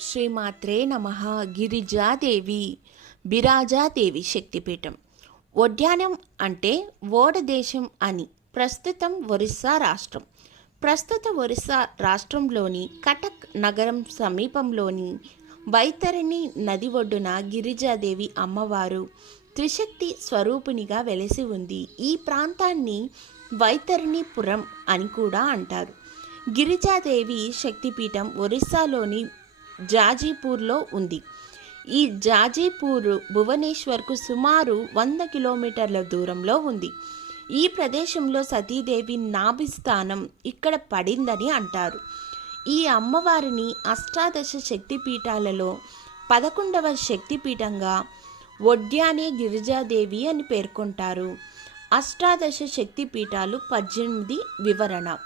శ్రీమాత్రే నమ గిరిజాదేవి బిరాజాదేవి శక్తిపీఠం. ఒడ్యానం అంటే ఓడదేశం అని ప్రస్తుతం ఒరిస్సా రాష్ట్రం. ప్రస్తుత ఒరిస్సా రాష్ట్రంలోని కటక్ నగరం సమీపంలోని వైతరిణి నది ఒడ్డున గిరిజాదేవి అమ్మవారు త్రిశక్తి స్వరూపిణిగా వెలసి ఉంది. ఈ ప్రాంతాన్ని వైతరిణిపురం అని కూడా అంటారు. గిరిజాదేవి శక్తిపీఠం ఒరిస్సాలోని జాజీపూర్లో ఉంది. ఈ జాజీపూర్ భువనేశ్వర్కు సుమారు వంద కిలోమీటర్ల దూరంలో ఉంది. ఈ ప్రదేశంలో సతీదేవి నాభిస్థానం ఇక్కడ పడిందని అంటారు. ఈ అమ్మవారిని అష్టాదశ శక్తిపీఠాలలో పదకొండవ శక్తిపీఠంగా ఒడ్యానే గిరిజాదేవి అని పేర్కొంటారు. అష్టాదశ శక్తిపీఠాలు పద్దెనిమిది వివరణ.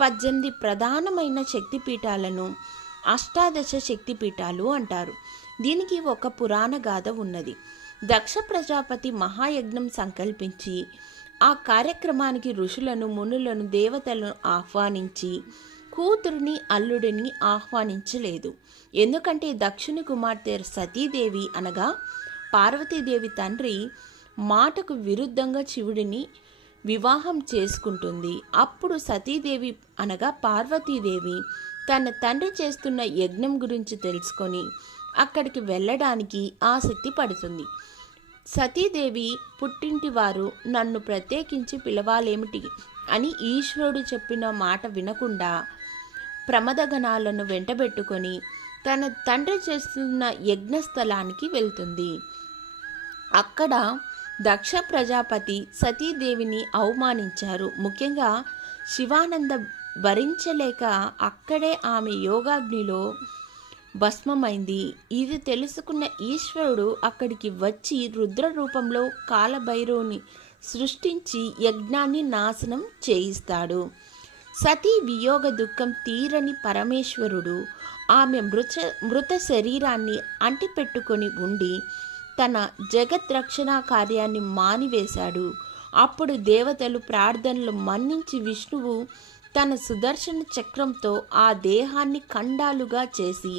పద్దెనిమిది ప్రధానమైన శక్తిపీఠాలను అష్టాదశ శక్తిపీఠాలు అంటారు. దీనికి ఒక పురాణ గాథ ఉన్నది. దక్ష ప్రజాపతి మహాయజ్ఞం సంకల్పించి ఆ కార్యక్రమానికి ఋషులను మునులను దేవతలను ఆహ్వానించి కూతురిని అల్లుడిని ఆహ్వానించలేదు. ఎందుకంటే దక్షుని కుమార్తె సతీదేవి అనగా పార్వతీదేవి తండ్రి మాటకు విరుద్ధంగా శివుడిని వివాహం చేసుకుంటుంది. అప్పుడు సతీదేవి అనగా పార్వతీదేవి తన తండ్రి చేస్తున్న యజ్ఞం గురించి తెలుసుకొని అక్కడికి వెళ్ళడానికి ఆసక్తి పడుతుంది. సతీదేవి పుట్టింటి వారు నన్ను ప్రత్యేకించి పిలవాలేమిటి అని ఈశ్వరుడు చెప్పిన మాట వినకుండా ప్రమదగణాలను వెంటబెట్టుకొని తన తండ్రి చేస్తున్న యజ్ఞస్థలానికి వెళ్తుంది. అక్కడ దక్ష ప్రజాపతి సతీదేవిని అవమానించారు. ముఖ్యంగా శివానంద భరించలేక అక్కడే ఆమె యోగాగ్నిలో భస్మమైంది. ఇది తెలుసుకున్న ఈశ్వరుడు అక్కడికి వచ్చి రుద్ర రూపంలో కాలభైరవుని సృష్టించి యజ్ఞాన్ని నాశనం చేయిస్తాడు. సతీ వియోగ దుఃఖం తీరని పరమేశ్వరుడు ఆమె మృత మృత శరీరాన్ని అంటిపెట్టుకొని ఉండి తన జగత్ రక్షణా కార్యాన్ని మానివేశాడు. అప్పుడు దేవతలు ప్రార్థనలు మన్నించి విష్ణువు తన సుదర్శన చక్రంతో ఆ దేహాన్ని ఖండాలుగా చేసి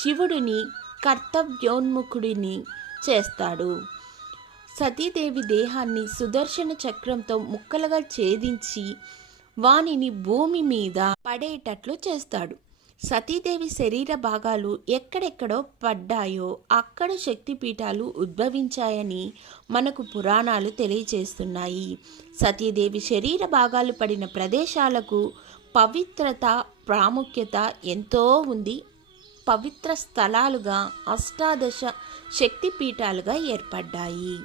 శివుడిని కర్తవ్యోన్ముఖుడిని చేస్తాడు. సతీదేవి దేహాన్ని సుదర్శన చక్రంతో ముక్కలుగా ఛేదించి వానిని భూమి మీద పడేటట్లు చేస్తాడు. సతీదేవి శరీర భాగాలు ఎక్కడెక్కడో పడ్డాయో అక్కడ శక్తిపీఠాలు ఉద్భవించాయని మనకు పురాణాలు తెలియజేస్తున్నాయి సతీదేవి శరీర భాగాలు పడిన ప్రదేశాలకు పవిత్రత ప్రాముఖ్యత ఎంతో ఉంది. పవిత్ర స్థలాలుగా అష్టాదశ శక్తిపీఠాలుగా ఏర్పడ్డాయి.